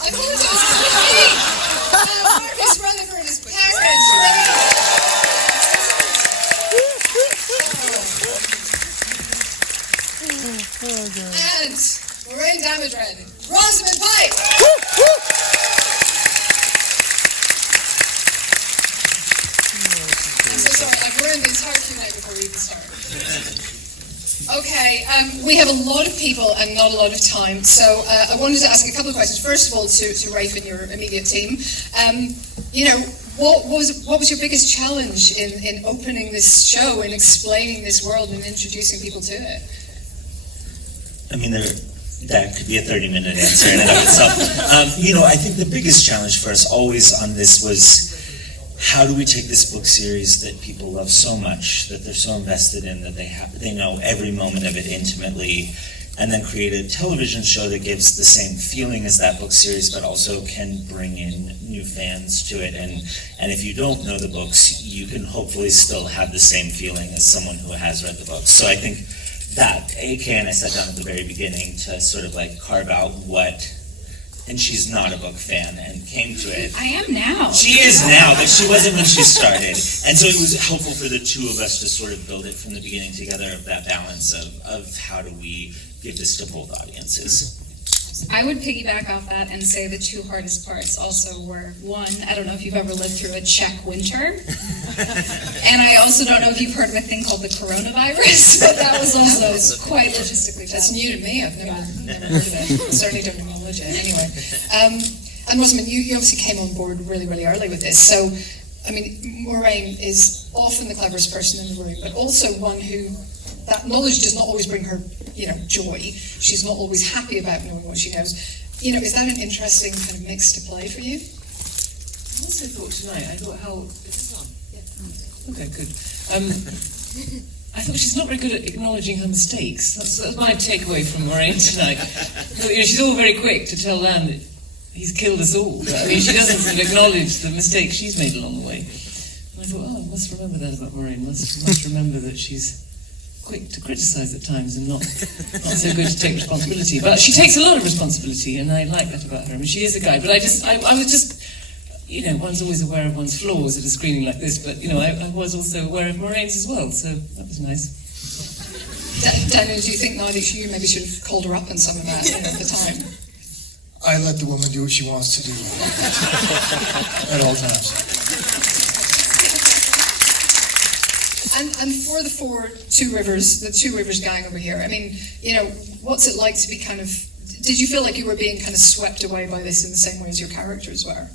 apologise. Marcus Rutherford is packaged ready. And Lorraine Damodred, Rosamund Pike. I'm so sorry, I've ruined the entire Q&A before we even start. Okay, we have a lot of people and not a lot of time, so I wanted to ask a couple of questions. First of all, to Rafe and your immediate team, what was your biggest challenge in opening this show and explaining this world and introducing people to it? I mean, that could be a 30-minute answer in and of itself. I think the biggest challenge for us always on this was, how do we take this book series that people love so much, that they're so invested in, that they know every moment of it intimately, and then create a television show that gives the same feeling as that book series, but also can bring in new fans to it. And if you don't know the books, you can hopefully still have the same feeling as someone who has read the books. So I think that AK and I sat down at the very beginning to sort of like carve out what. And she's not a book fan and came to it. I am now. She is now, but she wasn't when she started. And so it was helpful for the two of us to sort of build it from the beginning together, of that balance of how do we give this to both audiences. I would piggyback off that and say the two hardest parts also were, one, I don't know if you've ever lived through a Czech winter, and I also don't know if you've heard of a thing called the coronavirus, but that was also quite logistically That's challenging. new to me. I've never heard of it. Certainly don't acknowledge it. Anyway, and Rosamund, you obviously came on board really, really early with this. So, I mean, Moiraine is often the cleverest person in the room, but also one who that knowledge does not always bring her, joy. She's not always happy about knowing what she knows. Is that an interesting kind of mix to play for you? I also thought tonight, is this on? Yeah. Okay, good. I thought she's not very good at acknowledging her mistakes. That's my takeaway from Moiraine tonight. She's all very quick to tell Lan that he's killed us all. But, she doesn't sort of acknowledge the mistakes she's made along the way. And I thought, I must remember that about Moiraine. Must remember that she's quick to criticise at times and not so good to take responsibility. But she takes a lot of responsibility, and I like that about her. I mean, she is a guide. But I was just, one's always aware of one's flaws at a screening like this, but, I was also aware of Moraine's as well, so that was nice. Daniel, do you think now that you maybe should have called her up on some of that at the time? I let the woman do what she wants to do at all times. And for the Two Rivers gang over here, I mean, what's it like to be kind of, did you feel like you were being kind of swept away by this in the same way as your characters were?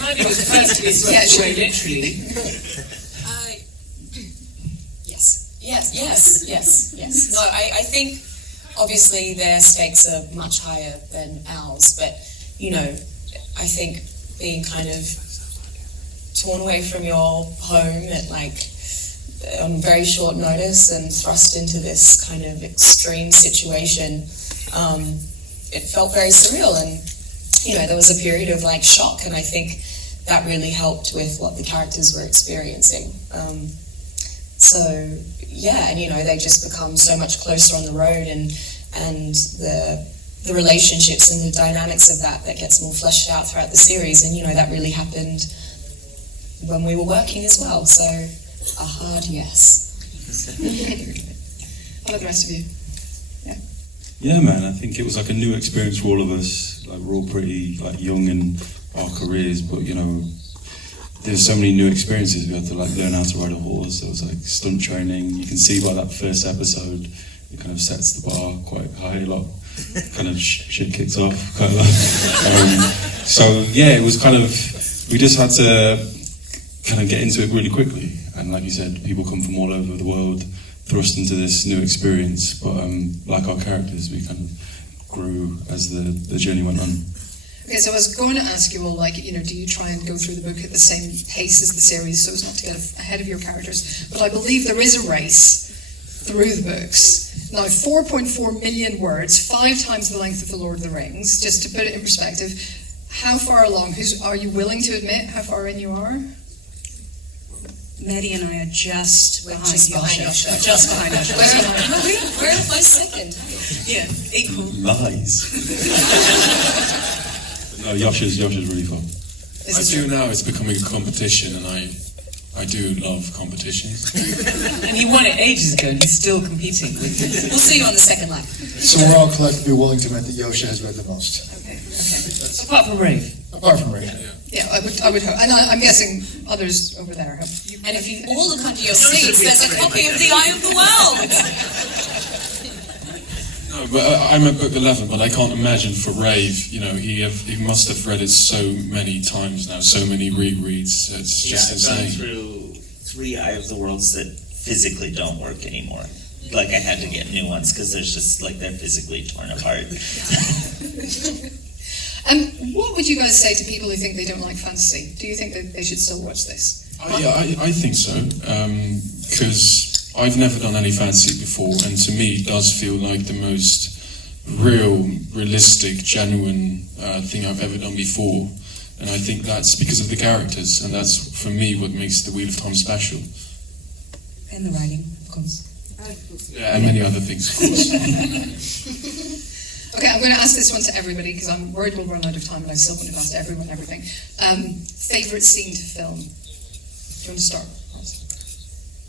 Maddie was the first to be swept away, literally. Yes. No, I think obviously their stakes are much higher than ours, but, I think being kind of torn away from your home at on very short notice and thrust into this kind of extreme situation, it felt very surreal, and there was a period of shock, and I think that really helped with what the characters were experiencing. They just become so much closer on the road, and the relationships and the dynamics of that gets more fleshed out throughout the series, and that really happened when we were working as well, so a hard yes. How about the rest of you? Yeah, man, I think it was a new experience for all of us. We're all pretty young in our careers, but there's so many new experiences. We had to learn how to ride a horse. There was stunt training. You can see by that first episode, it kind of sets the bar quite high. A lot kind of shit kicks off. It was we just had to kind of get into it really quickly. And like you said, people come from all over the world, thrust into this new experience. But like our characters, we kind of grew as the journey went on. Okay, so I was going to ask you all, do you try and go through the book at the same pace as the series so as not to get ahead of your characters? But I believe there is a race through the books. Now, 4.4 million words, 5 times the length of The Lord of the Rings. Just to put it in perspective, how far along? Are you willing to admit how far in you are? Maddie and I are just We're behind just behind Yasha. Yasha. Just behind Yasha. We're a close second. Yeah, equal. Lies. No, Yasha's really fun. This I is do now. It's becoming a competition, and I do love competitions. And he won it ages ago, and he's still competing with it. We'll see you on the second lap. So we're all collectively willing to admit that Yosha has read the most, Apart from Rave. apart from Ray. Yeah, I would hope. And I'm guessing others over there have. And if you all look under your seats, there's a copy of The Eye of the World. No, but I'm at book 11, but I can't imagine for Rave. You know, he must have read it so many times now, so many rereads. It's just I've gone insane. through 3 Eye of the Worlds that physically don't work anymore. Like I had to get new ones because there's just like they're physically torn apart. What would you guys say to people who think they don't like fantasy? Do you think that they should still watch this? I think so, because I've never done any fantasy before, and to me it does feel like the most realistic, genuine thing I've ever done before. And I think that's because of the characters, and that's, for me, what makes The Wheel of Time special. And the writing, of course. Yeah, and many other things, of course. Okay, I'm going to ask this one to everybody because I'm worried we'll run out of time and I still wouldn't have asked everyone everything. Favourite scene to film? Do you want to start?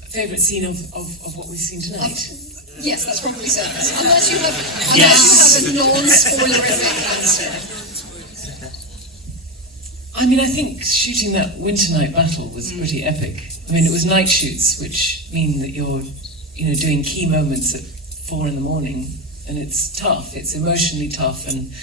Favourite scene of what we've seen tonight? Yes, that's probably said. Unless you have a non-spoilerific answer. I mean, I think shooting that winter night battle was pretty epic. I mean, it was night shoots, which mean that you're, doing key moments at 4 a.m, and it's tough. It's emotionally tough, and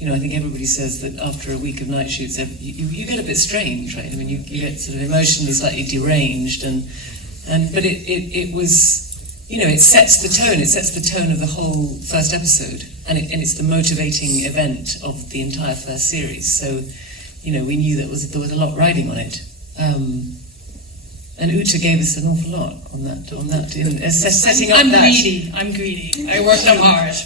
I think everybody says that after a week of night shoots, you get a bit strange, right? I mean, you get sort of emotionally slightly deranged, but it was, it sets the tone. It sets the tone of the whole first episode, and it's the motivating event of the entire first series. So, we knew that there was a lot riding on it. And Uta gave us an awful lot on that setting up I'm that. greedy. I worked them hard.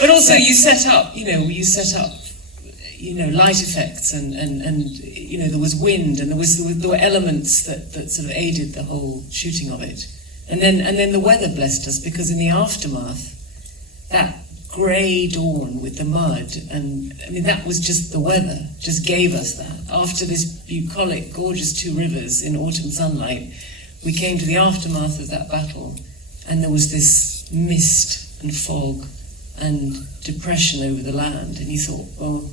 But also you set up light effects and there was wind and there were elements that sort of aided the whole shooting of it. And then the weather blessed us, because in the aftermath, that grey dawn with the mud, and I mean that was just the weather, just gave us that. After this bucolic, gorgeous 2 rivers in autumn sunlight, we came to the aftermath of that battle, and there was this mist and fog and depression over the land, and you thought, well,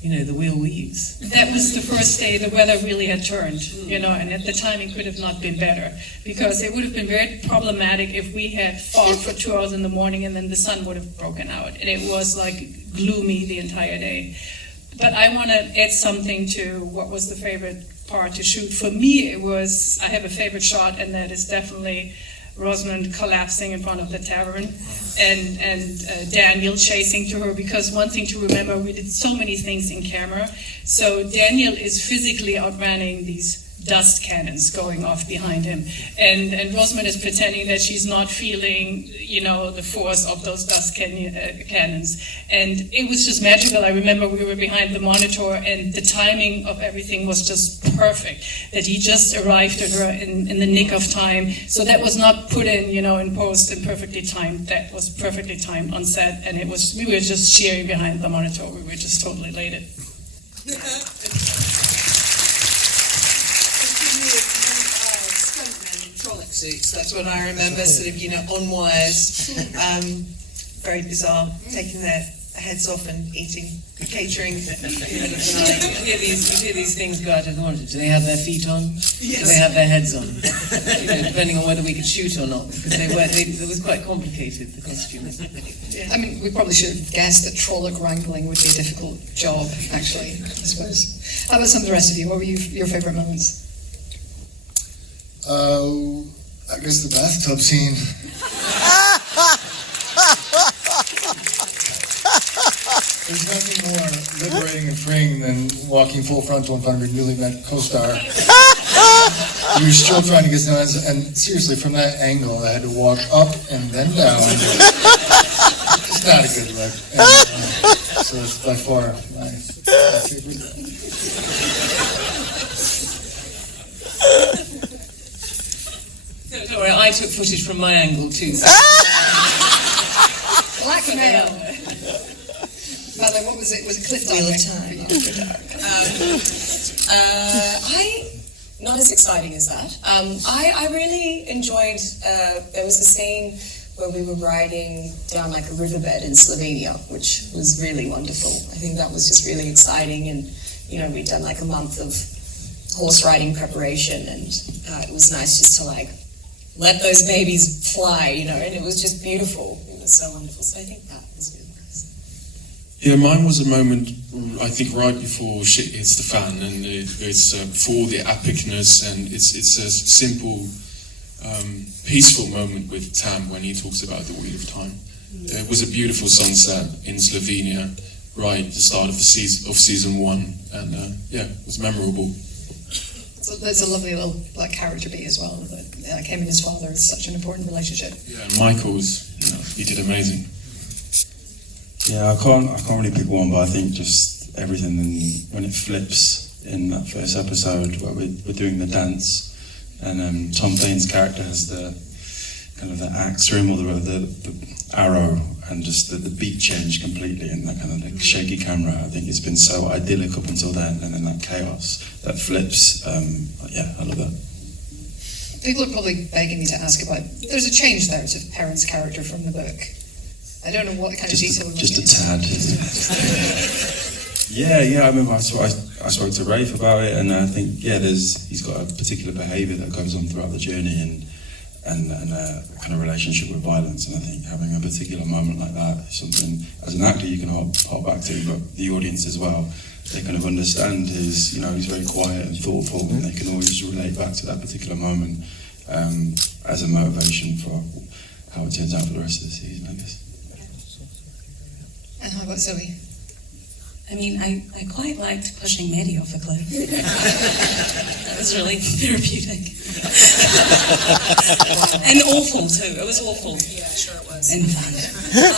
the wheel weaves. That was the first day the weather really had turned, and at the time it could have not been better, because it would have been very problematic if we had fog for 2 hours in the morning and then the sun would have broken out, and it was like gloomy the entire day. But I want to add something to what was the favorite part to shoot. For me, I have a favorite shot, and that is definitely Rosamund collapsing in front of the tavern, and Daniel chasing to her, because one thing to remember, we did so many things in camera. So Daniel is physically outrunning these dust cannons going off behind him, and Rosamund is pretending that she's not feeling, the force of those dust cannons, and it was just magical. I remember we were behind the monitor, and the timing of everything was just perfect. That he just arrived at her in the nick of time. So that was not put in, in post and perfectly timed. That was perfectly timed on set, and we were just cheering behind the monitor. We were just totally elated. Suits. That's what I remember, sort of, on wires, very bizarre, taking their heads off and eating, catering in the middle of the night. You hear these things go out of the monitor. Do they have their feet on? Yes. Do they have their heads on? Depending on whether we could shoot or not, because it was quite complicated, the costumes. I mean, we probably should have guessed that Trolloc wrangling would be a difficult job, actually, I suppose. How about some of the rest of you? What were your favourite moments? I guess the bathtub scene. There's nothing more liberating and freeing than walking full frontal in front of your newly met co-star. You're still trying to get some answers, and seriously, from that angle, I had to walk up and then down. It's not a good look. And, so it's by far my favorite. I took footage from my angle too. So Blackmail. Mother, what was it? Was it Cliff Wheel of Diving? Not as exciting as that. I really enjoyed, there was a scene where we were riding down like a riverbed in Slovenia, which was really wonderful. I think that was just really exciting, and you know, we'd done like a month of horse riding preparation, and it was nice just to like let those babies fly, you know, and it was just beautiful. It was so wonderful. So I think that was really nice. Yeah, mine was a moment, I think, right before shit hits the fan, and it's for the epicness, and it's a simple, peaceful moment with Tam when he talks about the Wheel of Time. It was a beautiful sunset in Slovenia, right at the start of season 1, and it was memorable. So there's a lovely little like character beat as well. That him and his father is such an important relationship. Yeah, and Michael's, he did amazing. Yeah, I can't really pick one, but I think just everything, and when it flips in that first episode where we're doing the dance, and Tom Thane's character has the kind of the axe through him, or the arrow, and just the beat change completely, and that kind of like shaky camera. I think it's been so idyllic up until then, and then that chaos that flips. I love that. People are probably begging me to ask about. There's a change there to Perrin's character from the book. I don't know what kind of detail. Just a tad. Yeah. I remember I spoke to Rafe about it, and I think he's got a particular behaviour that goes on throughout the journey, and a kind of relationship with violence. And I think having a particular moment like that is something, as an actor, you can hop back to, but the audience as well, they kind of understand he's very quiet and thoughtful, and they can always relate back to that particular moment as a motivation for how it turns out for the rest of the season, I guess. And how about Zoe? I mean, I quite liked pushing Maddie off a cliff. That was really therapeutic. And awful too. It was awful. Yeah, sure it was. And fun.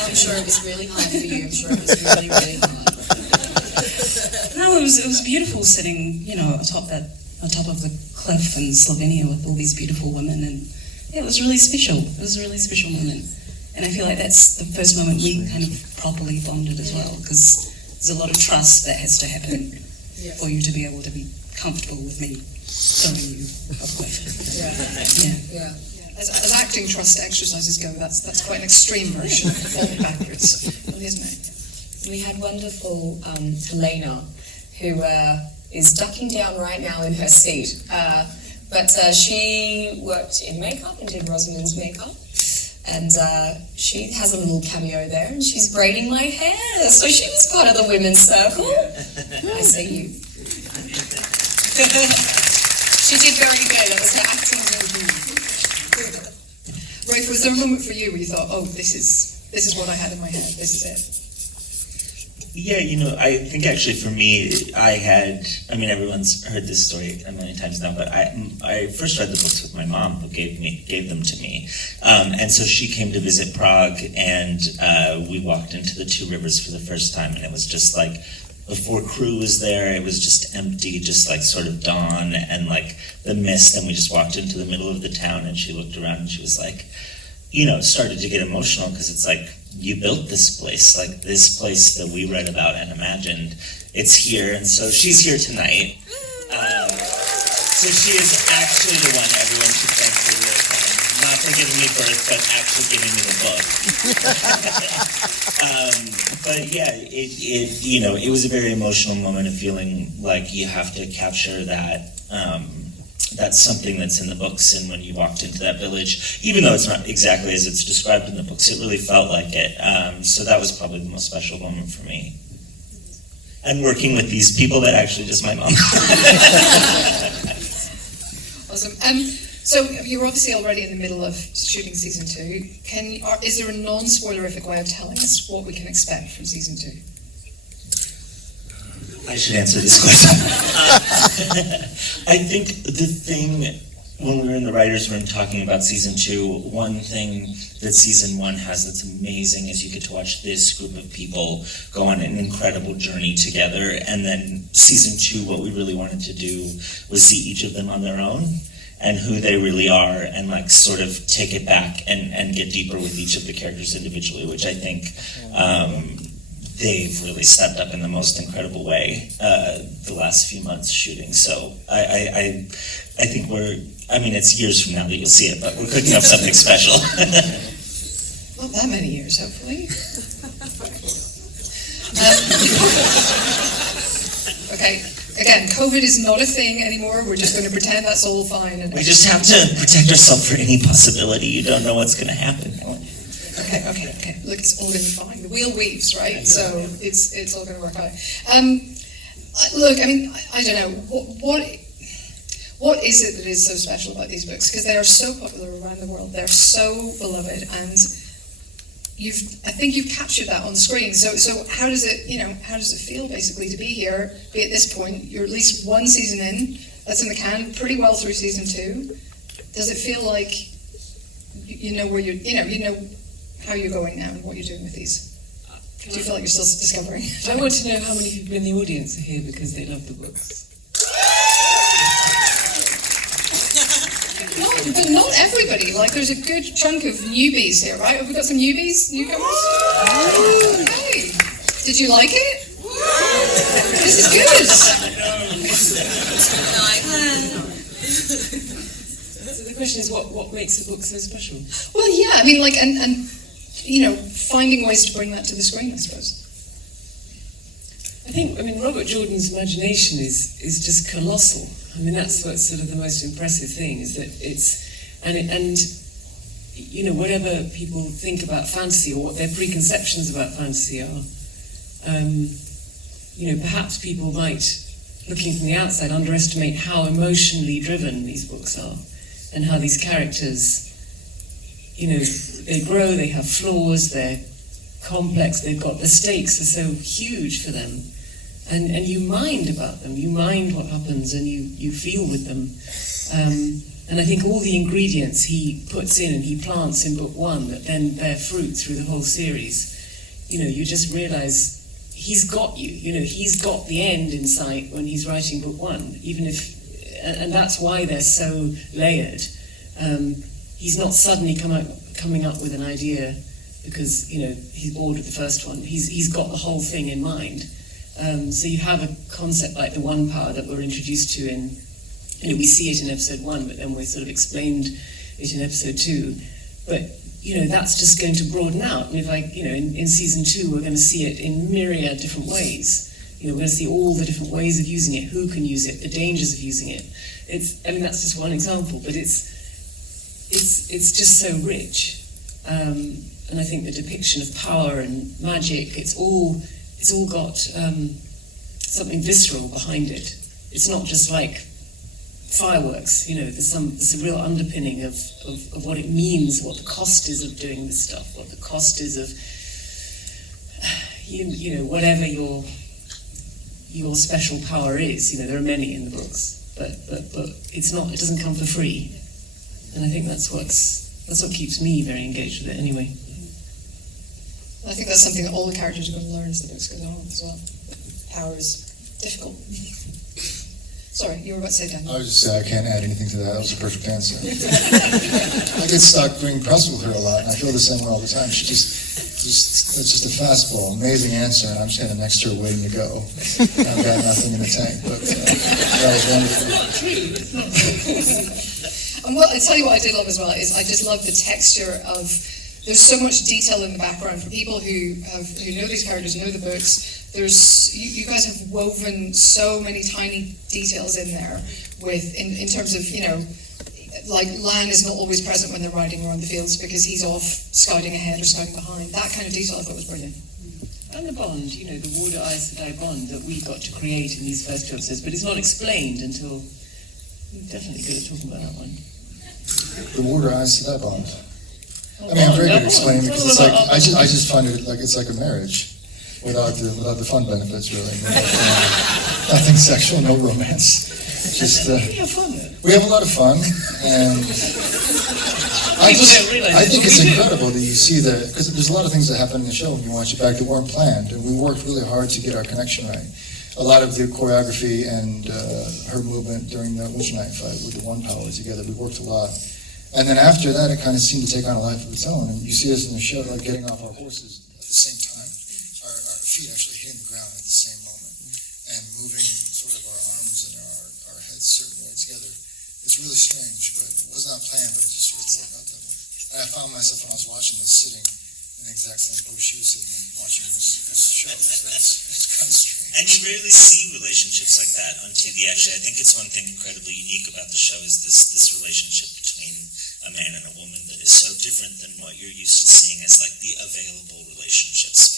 I'm sure it was really hard for you. I'm sure it was really, really hard. No, it was beautiful sitting, atop of the cliff in Slovenia with all these beautiful women, and it was really special. It was a really special moment. And I feel like that's the first moment we kind of properly bonded as well, because there's a lot of trust that has to happen for you to be able to be comfortable with me throwing you a cliff. Yeah. As acting trust exercises go, that's quite an extreme version of falling backwards, really, isn't it? We had wonderful Helena, who is ducking down right now in her seat. But she worked in makeup and did Rosamund's makeup. And she has a little cameo there, and she's braiding my hair. So she was part of the women's circle. I see you. She did very good. It was her acting debut. Rafe, was there a moment for you where you thought, oh, this is what I had in my head, this is it? Yeah, I think actually for me, everyone's heard this story a million times now, but I first read the books with my mom, who gave them to me. And so she came to visit Prague, and we walked into the Two Rivers for the first time, and it was just like, before crew was there, it was just empty, just like sort of dawn and like the mist, and we just walked into the middle of the town, and she looked around and she was like, started to get emotional, because it's like, you built this place, like this place that we read about and imagined, it's here, and so she's here tonight. So she is actually the one everyone should thank for Wheel of Time. Not for giving me birth, but actually giving me the book. But yeah, it was a very emotional moment of feeling like you have to capture that. That's something that's in the books, and when you walked into that village, even though it's not exactly as it's described in the books, it really felt like it. So that was probably the most special moment for me. And working with these people that actually just my mom. Awesome. So you're obviously already in the middle of shooting season 2. Is there a non-spoilerific way of telling us what we can expect from season 2? I should answer this question. I think the thing, when we were in the writer's room talking about season 2, one thing that season 1 has that's amazing is you get to watch this group of people go on an incredible journey together, and then season 2, what we really wanted to do was see each of them on their own. and who they really are, and like sort of take it back and get deeper with each of the characters individually, which I think they've really stepped up in the most incredible way the last few months shooting. So I think it's years from now that you'll see it, but we're cooking up something special. Not that many years, hopefully. Okay, again, COVID is not a thing anymore. We're just going to pretend that's all fine. And We just have to protect ourselves for any possibility. You don't know what's going to happen. Okay. Look, it's all going to be fine. The wheel weaves, right? So it's all going to work out. Look, I mean, I don't know. What is it that is so special about these books? Because they are so popular around the world. They're so beloved, and I think you've captured that on screen. So how does it feel basically to be here, be at this point? You're at least one season in, that's in the can, pretty well through season 2. Does it feel like you know where you know how you're going now and what you're doing with these? Do you feel like you're still discovering? I want to know how many people in the audience are here because they love the books. But not everybody. Like, there's a good chunk of newbies here, right? Have we got some newbies? Newcomers? Okay. Did you like it? This is good. So the question is, what makes a book so special? Well, yeah, I mean, like, and finding ways to bring that to the screen, I suppose. I think, Robert Jordan's imagination is just colossal. I mean, that's what's sort of the most impressive thing, is that whatever people think about fantasy or what their preconceptions about fantasy are, perhaps people might, looking from the outside, underestimate how emotionally driven these books are, and how these characters, they grow, they have flaws, they're complex, the stakes are so huge for them. And you mind about them, you mind what happens, and you feel with them. And I think all the ingredients he puts in and he plants in book 1 that then bear fruit through the whole series, you just realize he's got you, he's got the end in sight when he's writing book 1, and that's why they're so layered. He's not suddenly coming up with an idea because, he's bored with the first one. He's got the whole thing in mind. So you have a concept like the one power that we're introduced to in, we see it in episode 1, but then we're sort of explained it in episode 2. But, that's just going to broaden out. And in season 2, we're going to see it in myriad different ways. We're going to see all the different ways of using it, who can use it, the dangers of using it. That's just one example, but it's just so rich. And I think the depiction of power and magic, it's all got something visceral behind it. It's not just like fireworks, there's a real underpinning of what it means, what the cost is of doing this stuff, what the cost is of, whatever your special power is. There are many in the books, but it's not. It doesn't come for free, and I think that's what keeps me very engaged with it anyway. I think that's something that all the characters are going to learn as the books go on as well. Power is difficult. Sorry, you were about to say, Dan. I was just saying, I can't add anything to that. That was a perfect answer. I get stuck doing press with her a lot, and I feel the same way all the time. It's just a fastball, amazing answer, and I'm standing next to her waiting to go. I've got nothing in the tank, but that was wonderful. And I tell you what I did love as well is I just love the texture of. There's so much detail in the background for people who know these characters, know the books. You guys have woven so many tiny details in there in terms of, like Lan is not always present when they're riding around the fields because he's off scouting ahead or scouting behind. That kind of detail I thought was brilliant. And the bond, the Warder Aes Sedai bond that we got to create in these first 2 episodes, but it's not explained until. You're definitely good at talking about that one. The Warder Aes Sedai bond. I'm very good at explaining because it's like I just find it like it's like a marriage without the fun benefits really. Nothing sexual, no romance. Just we have a lot of fun, and I think it's incredible that you see because there's a lot of things that happen in the show when you watch it back that weren't planned, and we worked really hard to get our connection right. A a lot of the choreography and her movement during the Winter Night fight with the One Power together. We worked a lot. And then after that, it kind of seemed to take on a life of its own. And you see us in the show, like getting off our horses at the same time. Our feet actually hitting the ground at the same moment. And moving sort of our arms and our heads certain way together. It's really strange, but it was not planned, but it just sort of worked out that way. And I found myself when I was watching this sitting in the exact same pose she was sitting in, watching this show. So it's kind of strange. And you rarely see relationships like that on TV, actually. I think it's one thing incredibly unique about the show is this relationship between a man and a woman that is so different than what you're used to seeing as like the available relationships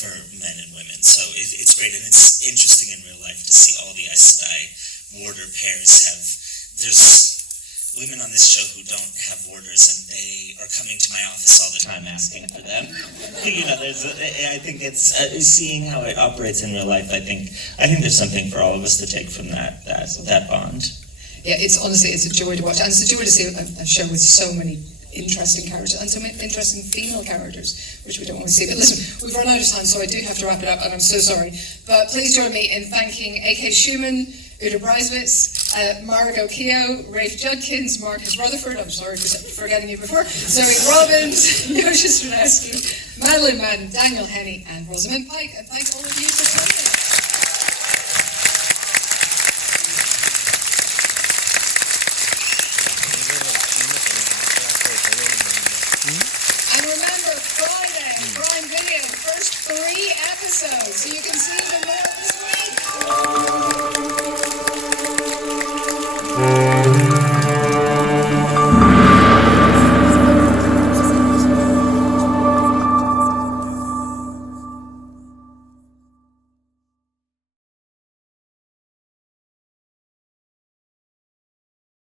for men and women. So it's great, and it's interesting in real life to see all the Aes Sedai warder pairs have. There's women on this show who don't have warders, and they are coming to my office all the time asking for them. You know, I think it's seeing how it operates in real life. I think there's something for all of us to take from that bond. Yeah, it's a joy to watch, and it's a joy to see a show with so many interesting characters and so many interesting female characters, which we don't want to see. But listen, we've run out of time, so I do have to wrap it up, and I'm so sorry. But please join me in thanking A.K. Schumann, Udo Breiswitz, Margot Keogh, Rafe Judkins, Marcus Rutherford, I'm sorry for forgetting you before, Zoe Robbins, Yosha Stradowski, Madeline Madden, Daniel Henney, and Rosamund Pike. And thank all of you for coming. And remember, Friday, Prime Video, the first 3 episodes, so you can see them all this week.